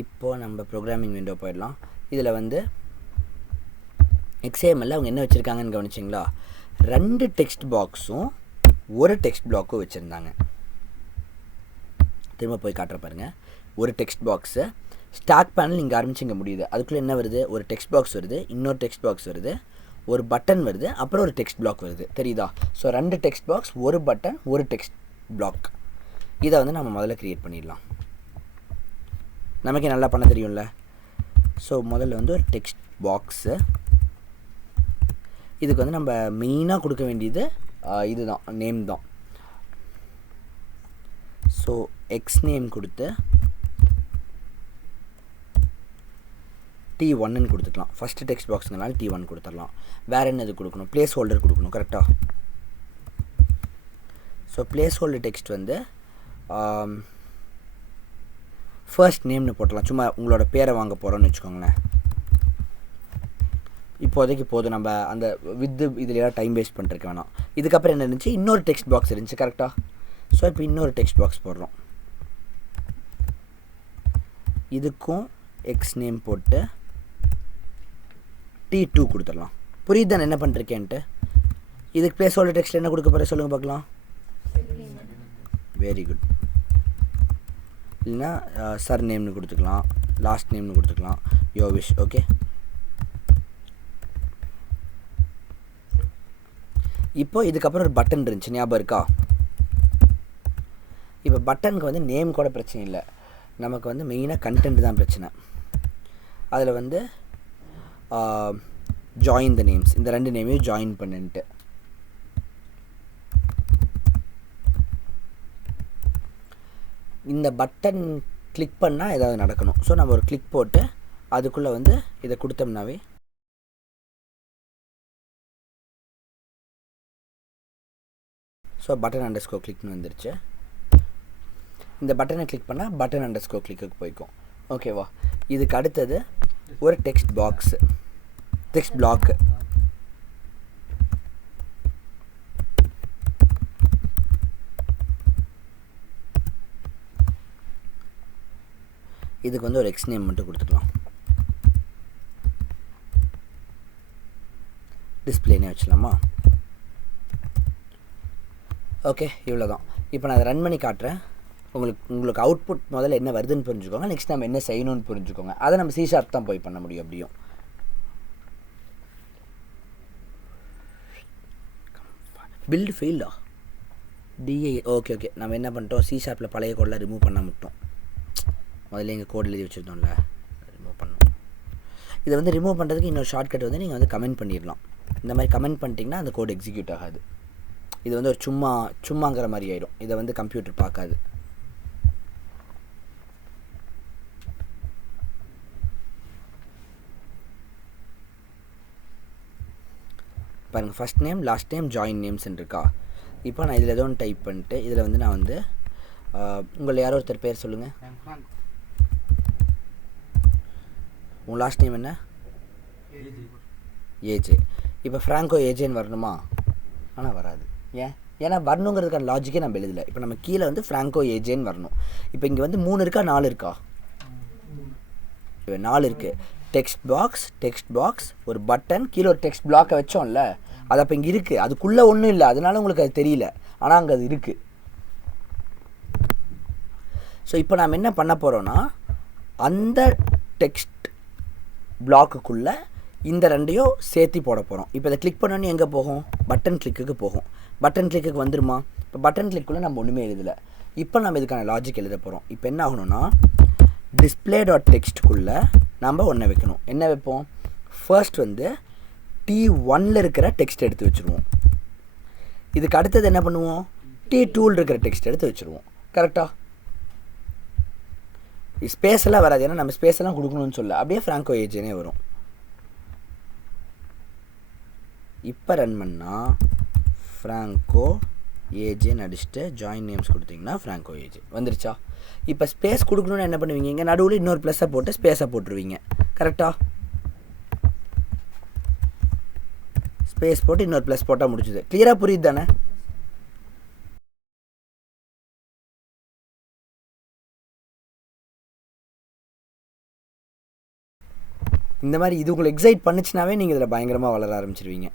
இப்போது நம்ம programming window போயிடலாம். இதில் வந்து XAML அவங்க என்ன வச்சுருக்காங்கன்னு கவனிச்சிங்களா? 2 டெக்ஸ்ட் பாக்ஸும் ஒரு டெக்ஸ்ட் பிளாக்கும் வச்சுருந்தாங்க. திரும்ப போய் காட்டுற பாருங்கள். ஒரு டெக்ஸ்ட் பாக்ஸு ஸ்டாக் பேனல் இங்கே ஆரம்பிச்சு இங்கே முடியுது. அதுக்குள்ளே என்ன வருது? ஒரு டெக்ஸ்ட் பாக்ஸ் வருது, இன்னொரு டெக்ஸ்ட் பாக்ஸ் வருது, ஒரு பட்டன் வருது, அப்புறம் ஒரு டெக்ஸ்ட் பிளாக் வருது. தெரியுதா? ஸோ 2 டெக்ஸ்ட் பாக்ஸ், ஒரு பட்டன், ஒரு டெக்ஸ்ட் பிளாக். இதை வந்து நம்ம முதல்ல க்ரியேட் பண்ணிடலாம். நமக்கு நல்லா பண்ண தெரியும்ல. ஸோ முதல்ல வந்து ஒரு டெக்ஸ்ட் பாக்ஸு. இதுக்கு வந்து நம்ம மெயினாக கொடுக்க வேண்டியது இதுதான், நேம் தான். ஸோ XName கொடுத்து T1ன்னு கொடுத்துக்கலாம். ஃபஸ்ட்டு டெக்ஸ்ட் பாக்ஸுங்கனால T1 கொடுத்துடலாம். வேறு என்ன இது கொடுக்கணும்? ப்ளேஸ் ஹோல்டர் கொடுக்கணும். கரெக்டாக? ஸோ ப்ளேஸ் ஹோல்டர் டெக்ஸ்ட் வந்து ஃபர்ஸ்ட் நேம்னு போட்டலாம். சும்மா உங்களோட பேரை வாங்க போகிறோன்னு வச்சுக்கோங்களேன். இப்போதைக்கு போதும், நம்ம அந்த இதில் டைம் வேஸ்ட் பண்ணிருக்க வேணாம். இதுக்கப்புறம் என்ன இருந்துச்சு? இன்னொரு டெக்ஸ்ட் பாக்ஸ் இருந்துச்சு. கரெக்டாக? ஸோ இப்போ இன்னொரு டெக்ஸ்ட் பாக்ஸ் போடுறோம். இதுக்கும் XName போட்டு T2 கொடுத்துடலாம். புரியுது தானே என்ன பண்ணிருக்கேன்ட்டு? இதுக்கு ப்ளேஸ் ஹோல்டர் டெக்ஸ்ட்டில் என்ன கொடுக்க போகிற சொல்லுங்கள் பார்க்கலாம். Very good. இல்லைன்னா சர் நேம்னு கொடுத்துக்கலாம், லாஸ்ட் நேம்னு கொடுத்துக்கலாம், யோ விஷ். ஓகே. இப்போ இதுக்கப்புறம் ஒரு பட்டன் இருந்துச்சு, ஞாபகம் இருக்கா? இப்போ பட்டனுக்கு வந்து நேம் கூட பிரச்சனை இல்லை, நமக்கு வந்து மெயினாக கண்டென்ட் தான் பிரச்சனை. அதில் வந்து ஜாயின் த நேம்ஸ், இந்த 2 நேமையும் ஜாயின் பண்ணிட்டு இந்த பட்டன் கிளிக் பண்ணால் ஏதாவது நடக்கணும். ஸோ நம்ம ஒரு கிளிக் போட்டு அதுக்குள்ளே வந்து இதை கொடுத்தோம்னாவே ஸோ பட்டன் அண்டர்ஸ்கோர் கிளிக்னு வந்துருச்சு. இந்த பட்டனை கிளிக் பண்ணால் பட்டன் அண்டர்ஸ்கோர் கிளிக்கு போய்க்கும். ஓகேவா? இதுக்கு அடுத்தது ஒரு டெக்ஸ்ட் பாக்ஸு, டெக்ஸ்ட் பிளாக்கு. இதுக்கு வந்து ஒரு XName மட்டும் கொடுத்துக்கலாம். டிஸ்பிளேனே வச்சலாமா? ஓகே, இவ்வளோ தான். இப்போ நான் அதை ரன் பண்ணி காட்டுறேன். உங்களுக்கு அவுட்புட் முதல்ல என்ன வருதுன்னு புரிஞ்சுக்கோங்க. நெக்ஸ்ட் நம்ம என்ன செய்யணும்னு புரிஞ்சுக்கோங்க. அதை நம்ம C# தான் போய் பண்ண முடியும். அப்படியும் பில்டு ஃபெயிலா? DI. ஓகே. நம்ம என்ன பண்ணிட்டோம்? C# பழைய கோடெலாம் ரிமூவ் பண்ண மட்டும். முதல்ல எங்கள் கோட் எழுதி வச்சுருந்தோம்ல, ரிமூவ் பண்ணோம். இதை வந்து ரிமூவ் பண்ணுறதுக்கு இன்னொரு ஷார்ட்கட் வந்து நீங்கள் வந்து கமெண்ட் பண்ணிடலாம். இந்த மாதிரி கமெண்ட் பண்ணிட்டீங்கன்னா அந்த கோட் எக்ஸிக்யூட் ஆகாது. இது வந்து ஒரு சும்மாங்கிற மாதிரி ஆகிடும். இதை வந்து கம்ப்யூட்டர் பார்க்காது. பாருங்கள், first name, last name, join நேம்ஸ்ன்னு இருக்கா? இப்போ நான் இதில் ஏதோ ஒன்று டைப் பண்ணிட்டு இதில் வந்து நான் வந்து உங்களை யாரோ ஒருத்தர் பேர் சொல்லுங்கள். உங்கள் லாஸ்ட் நேம் என்ன? ஏஜே. இப்போ ஃப்ராங்கோ ஏஜேன்னு வரணுமா? ஆனால் வராது. ஏன்னா வரணுங்கிறதுக்கான லாஜிக்கே நம்ம எழுதலை. இப்போ நம்ம கீழே வந்து ஃப்ராங்கோ ஏஜேன்னு வரணும். இப்போ இங்கே வந்து 3 இருக்கா 4 இருக்கா? 4 இருக்குது. டெக்ஸ்ட் பாக்ஸ், ஒரு பட்டன், கீழே ஒரு டெக்ஸ்ட் பிளாக்கை வச்சோம்ல, அது அப்போ இங்கே இருக்குது. அதுக்குள்ளே ஒன்றும் இல்லை, அதனால உங்களுக்கு அது தெரியல. ஆனால் அங்கே அது இருக்குது. ஸோ இப்போ நாம் என்ன பண்ண போகிறோன்னா, அந்த டெக்ஸ்ட் பிளாக்குக்குள்ளே இந்த 2ஐயும் சேர்த்து போட போகிறோம். இப்போ இதை கிளிக் பண்ணோன்னே எங்கே போகும்? பட்டன் கிளிக்குக்கு போகும். பட்டன் கிளிக்குக்கு வந்துருமா? இப்போ பட்டன் கிளிக்குள்ளே நம்ம ஒன்றுமே எழுதலை. இப்போ நம்ம இதுக்கான லாஜிக் எழுத போகிறோம். இப்போ என்ன ஆகணும்னா, display.textக்குள்ளே நம்ம ஒன்றை வைக்கணும். என்ன வைப்போம்? ஃபர்ஸ்ட் வந்து T1ல் இருக்கிற டெக்ஸ்ட் எடுத்து வச்சுருவோம். இதுக்கு அடுத்தது என்ன பண்ணுவோம்? T2ல் இருக்கிற டெக்ஸ்ட் எடுத்து வச்சுருவோம். கரெக்டாக? ஸ்பேஸ் எல்லாம் வராது, ஏன்னா நம்ம ஸ்பேஸ் எல்லாம் கொடுக்கணும்னு சொல்ல, அப்படியே ஃப்ராங்கோ ஏஜேனே வரும். இப்போ ரன் பண்ணால் ஃப்ராங்கோ ஏஜேன்னு அடிச்சுட்டு ஜாயின் நேம்ஸ் கொடுத்தீங்கன்னா ஃப்ராங்கோ ஏஜே வந்துருச்சா? இப்போ ஸ்பேஸ் கொடுக்கணுன்னு என்ன பண்ணுவீங்க? இங்கே நடுவில் இன்னொரு ப்ளஸ்ஸை போட்டு ஸ்பேஸை போட்டுருவீங்க. கரெக்டாக? ஸ்பேஸ் போட்டு இன்னொரு ப்ளஸ் போட்டால் முடிச்சுது. கிளியராக புரியுது தானே? இந்த மாதிரி இது உங்களை எக்ஸைட் பண்ணுச்சுனாவே நீங்கள் இதில் பயங்கரமாக வளர ஆரம்பிச்சிருவீங்க.